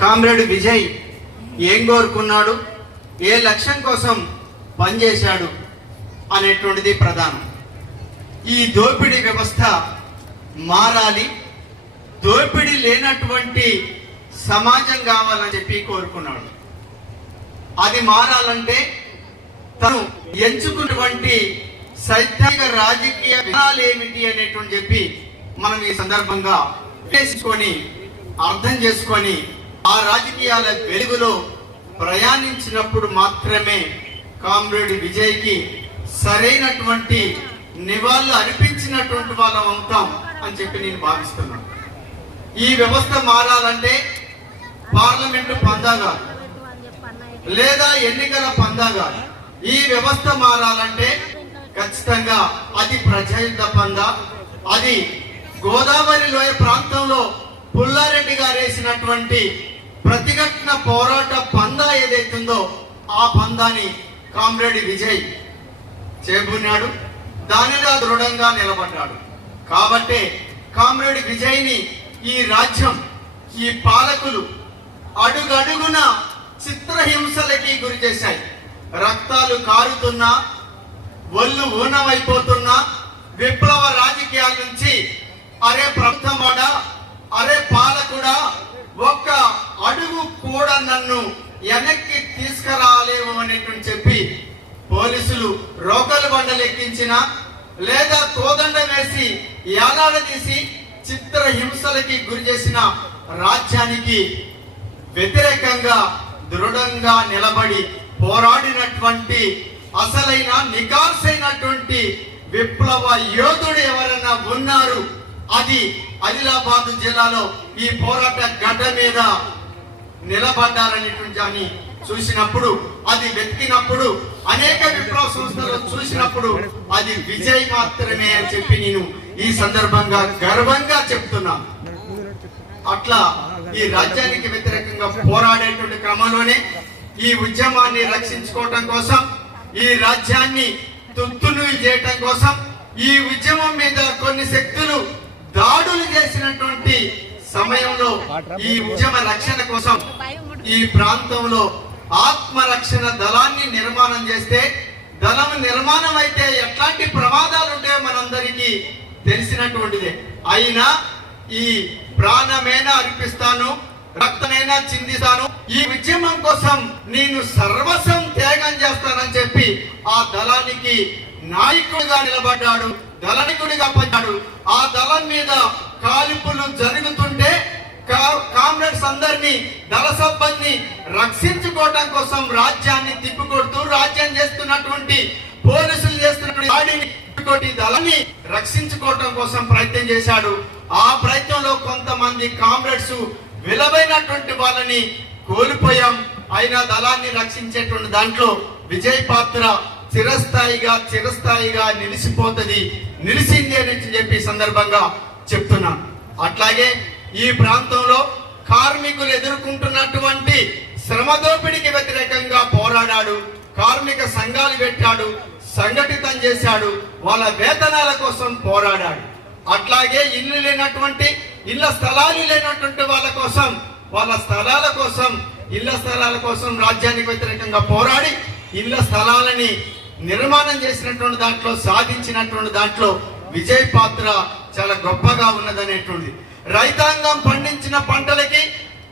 Comrade Vijay ఏం కోరుకున్నాడు? ఏ లక్ష్యం కోసం పనిచేశాడు అనేటువంటిది ప్రధానం. ఈ దోపిడీ వ్యవస్థ మారాలి. దోపిడీ లేనటువంటి సమాజం కావాలని చెప్పి కోరుకున్నాడు. అది మారాలంటే తను ఎంచుకున్నటువంటి సైద్ధాంతిక రాజకీయ విధానాలు ఏమిటి అనేటువంటి చెప్పి మనం ఈ సందర్భంగా వేసుకొని అర్థం చేసుకొని ఆ రాజకీయాల వెలుగులో ప్రయాణించినప్పుడు మాత్రమే కామ్రేడ్ విజయ్కి సరైనటువంటి నివాళులు అనిపించినటువంటి వాళ్ళం అవుతాం అని చెప్పి నేను భావిస్తున్నాను. ఈ వ్యవస్థ మారాలంటే పార్లమెంటు పందాగా లేదా ఎన్నికల పందాగా ఈ వ్యవస్థ మారాలంటే ఖచ్చితంగా అది ప్రజయుద్ధ పంద అది గోదావరి లోయ ప్రాంతంలో పుల్లారెడ్డి గారు వేసినటువంటి ప్రతిఘటన పోరాట పందా ఏదైతుందో ఆ పందాని కామ్రేడ్ విజయ్ చేపూనాడు దానిలో దృఢంగా నిలబడ్డాడు. కాబట్టే కామ్రేడ్ విజయ్ని ఈ రాజ్యం ఈ పాలకులు అడుగడుగున చిత్రహింసలకి గురి చేశాయి. రక్తాలు కారుతున్నా ఒళ్ళు ఊనమైపోతున్నా విప్లవ రాజకీయాల నుంచి అరే ప్రభుత్వమాడా అరే పాలకుడా ఒక్క అడుగు కూడా నన్ను వెనక్కి తీసుకురాలేము అనేటువంటి చెప్పి పోలీసులు రోకలు బండలు ఎక్కించిన లేదా తోదండ వేసి తీసి చిత్ర హింసలకి గురి చేసిన రాజ్యానికి వ్యతిరేకంగా దృఢంగా నిలబడి పోరాడినటువంటి అసలైన నికార్సైనటువంటి విప్లవ యోధుడు ఎవరైనా ఉన్నారు? అది ఆదిలాబాద్ జిల్లాలో ఈ పోరాట గడ్డ మీద నిలబడ్డారనేటువంటి దాన్ని చూసినప్పుడు అది వెతికినప్పుడు అనేక విప్లవ సంస్థలు చూసినప్పుడు అది విజయ్ మాత్రమే అని చెప్పి నేను ఈ సందర్భంగా గర్వంగా చెప్తున్నాను అట్లా ఈ రాజ్యానికి వ్యతిరేకంగా పోరాడేటువంటి క్రమంలోనే ఈ ఉద్యమాన్ని రక్షించుకోవటం కోసం ఈ రాజ్యాన్ని తుత్తును చేయటం కోసం ఈ ఉద్యమం మీద కొన్ని శక్తి సమయంలో ఈ ఉద్యమ రక్షణ కోసం ఈ ప్రాంతంలో ఆత్మరక్షణ దళాన్ని నిర్మాణం చేస్తే దళం నిర్మాణం అయితే ఎట్లాంటి ప్రమాదాలు ఉంటాయో మనందరికీ తెలిసినటువంటిదే. అయినా ఈ ప్రాణమైనా అర్పిస్తాను రక్తనైనా చిందిస్తాను ఈ ఉద్యమం కోసం నేను సర్వస్వం త్యాగం చేస్తానని చెప్పి ఆ దళానికి నాయకుడిగా నిలబడ్డాడు దళనికుడిగా పడ్డాడు ఆ దళం మీద కాల్పులు జరుగుతుంటే కా- కామ్రేడ్స్ అందరినీ దళ సభ్యుల్ని రక్షించుకోవటం కోసం రాజ్యాన్ని తిప్పికొడుతూ రాజ్యం చేస్తున్నటువంటి పోలీసులు చేస్తున్నటువంటి దాడిని తిప్పికొట్టి దళాన్ని రక్షించుకోవటం కోసం ప్రయత్నం చేశాడు. ఆ ప్రయత్నంలో కొంతమంది కామ్రేడ్స్ విలువైనటువంటి వాళ్ళని కోల్పోయాం. అయినా దళాన్ని రక్షించేటువంటి దాంట్లో విజయ్ పాత్ర చిరస్థాయిగా చిరస్థాయిగా నిలిచిపోతుంది. నిలిచింది అని చెప్పి సందర్భంగా చెప్తున్నాను. అట్లాగే ఈ ప్రాంతంలో కార్మికులు ఎదుర్కొంటున్నటువంటి శ్రమ దోపిడికి వ్యతిరేకంగా పోరాడాడు కార్మిక సంఘాలు పెట్టాడు సంఘటితం చేశాడు వాళ్ళ వేతనాల కోసం పోరాడాడు. అట్లాగే ఇల్లు లేనటువంటి ఇళ్ళ స్థలాలు లేనటువంటి వాళ్ళ కోసం వాళ్ళ స్థలాల కోసం ఇళ్ళ స్థలాల కోసం రాజ్యానికి వ్యతిరేకంగా పోరాడి ఇళ్ళ స్థలాలని నిర్మాణం చేసినటువంటి దాంట్లో సాధించినటువంటి దాంట్లో విజయ్ పాత్ర చాలా గొప్పగా ఉన్నదనేటువంటి రైతాంగం పండించిన పంటలకి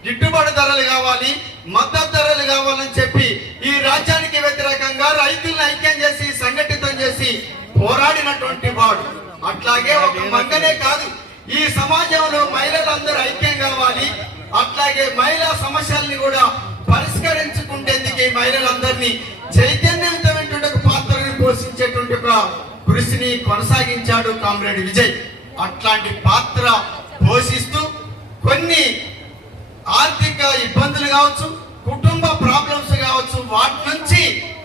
గిట్టుబాటు ధరలు కావాలి మద్దతు ధరలు కావాలని చెప్పి ఈ రాజ్యానికి వ్యతిరేకంగా రైతులను ఐక్యం చేసి సంఘటితం చేసి పోరాడినటువంటి వాడు. అట్లాగే ఒక మంగనే కాదు ఈ సమాజంలో మహిళలందరూ ఐక్యం కావాలి అట్లాగే మహిళా సమస్యల్ని కూడా పరిష్కరించుకుంటేందుకు ఈ మహిళలందరినీ చైతన్య పోషించేటువంటి ఒక కృషిని కొనసాగించాడు కామ్రేడ్ విజయ్. అట్లాంటి పాత్ర పోషిస్తూ కొన్ని ఆర్థిక ఇబ్బందులు కావచ్చు కుటుంబ ప్రాబ్లమ్స్ కావచ్చు వాటి నుంచి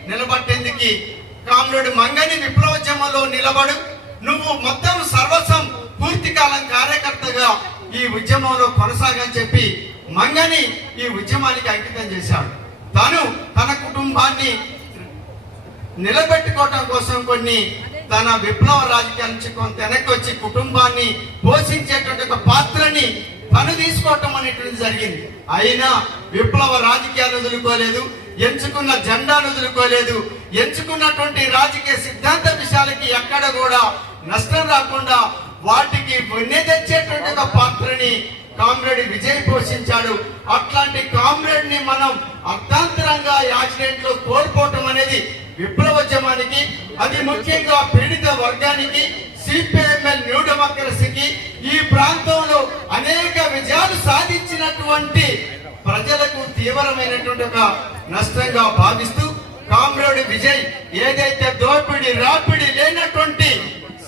నిలబట్టేందుకు కామ్రేడ్ మంగని విప్లవోద్యమంలో నిలబడు. నువ్వు మొత్తం సర్వస్వం పూర్తికాలం కార్యకర్తగా ఈ ఉద్యమంలో కొనసాగని చెప్పి మంగని ఈ ఉద్యమానికి అంకితం చేశాడు. తను తన కుటుంబాన్ని నిలబెట్టుకోవటం కోసం కొన్ని తన విప్లవ రాజకీయాల నుంచి కొంత వెనక్కి వచ్చి కుటుంబాన్ని పోషించేటువంటి ఒక పాత్రని పని తీసుకోవటం అనేటువంటి జరిగింది. అయినా విప్లవ రాజకీయాలు వదులుకోలేదు ఎంచుకున్న జెండాను వదులుకోలేదు ఎంచుకున్నటువంటి రాజకీయ సిద్ధాంత విషయాలకి ఎక్కడ కూడా నష్టం రాకుండా వాటికి వెన్నె తెచ్చేటువంటి ఒక పాత్రని కామ్రేడ్ విజయ్ పోషించాడు. అట్లాంటి కామ్రేడ్ని మనం అర్థాంతరంగా యాక్సిడెంట్లో కోల్పోవటం అనేది అది ముఖ్యంగా పీడిత వర్గానికి సిపిఎంఎల్ న్యూ డెమోక్రసీకి ఈ ప్రాంతంలో అనేక విజయాలు సాధించినటువంటి ప్రజలకు తీవ్రమైనటువంటి ఒక నష్టంగా భావిస్తూ కామ్రేడ్ విజయ్ ఏదైతే దోపిడి రాపిడి లేనటువంటి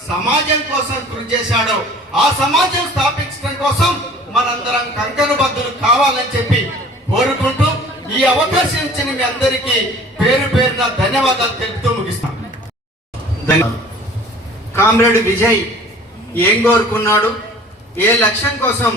సమాజం కోసం కృషి చేశాడో ఆ సమాజం స్థాపించడం కోసం మనందరం కంకణ బద్దులు కావాలని చెప్పి కోరుకుంటూ ఈ అవకాశం ఇచ్చిన మీ అందరికీ పేరు పేరున ధన్యవాదాలు తెలుపుతూ కామ్రేడ్ విజయ్ ఏం కోరుకున్నాడు? ఏ లక్ష్యం కోసం